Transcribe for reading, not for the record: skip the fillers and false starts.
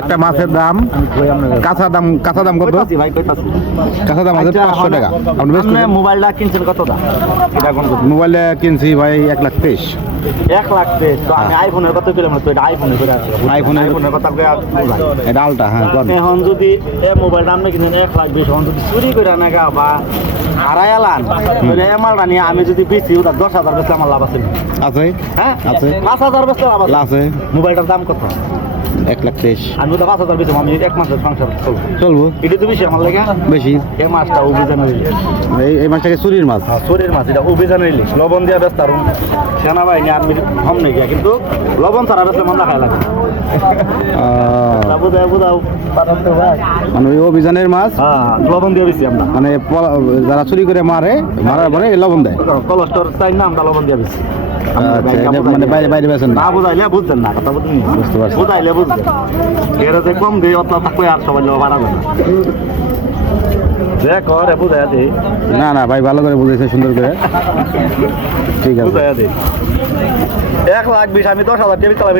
একটা মাছের দাম কাঁচা দাম কত? কাঁচা দাম আছে 500 টাকা। আপনি মোবাইলটা কিনছেন কত দাম? মোবাইলে কিনছি ভাই 1,23,000। 1,23,000 তো আমি আইফোনের কত কিলোমিটার তো এটা আইফোনে করে আছে আইফোনের কথা এটা আলটা। হ্যাঁ, এখন যদি এই মোবাইলটা আপনি কিনেন 1,20,000 এখন যদি চুরি করে নাগা বা হারাই আলান তাহলে এই মালটা নিয়ে আমি যদি বেশি ওটা 10,000 বেচলে আমার লাভ আছে আছে। হ্যাঁ আছে 5,000 বেচলে লাভ আছে। মোবাইলটার দাম কত? 1,23,000 আমি ওটা 5,000 বেচবো, আমি এক মাসের সংসার চলবো। এটা তো বেশি আমার লাগে বেশি। এই মাছটা অভিযানের ইলিশ, এই মাছটাকে চুরির মাছ। শরীর মাছ, এটা অভিযানের ইলিশ লবণ দিয়ে ব্যস্ত আর সেনাবাহিনী আর্মির কম নেই গিয়া, কিন্তু লবণ ছাড়া ব্যস্ত মন খায় লাগে মানে ওই অভিযানের মাছ। হ্যাঁ লবণ দিয়ে বেশি আমরা, মানে যারা চুরি করে মারার পরে লবণ দেয়। কলস্টর চাই না, আমরা লবণ দিয়ে বেশি। মানে বাইরে বেছেন না বুঝাইলে বুঝছেন না, কথা বুঝলেন? বুঝতে পারছি। বুঝাইলে বুঝবেন। এরা যে কম দিয়ে অত থাকবে আর সবাই লোক বাড়াবে না। যে করে বুঝাইয়া দিই। না ভাই, ভালো করে বুঝেছে, সুন্দর করে। ঠিক আছে, বুঝাইয়া দিই। 1,20,000 আমি 10,000 টাকা চালাবো।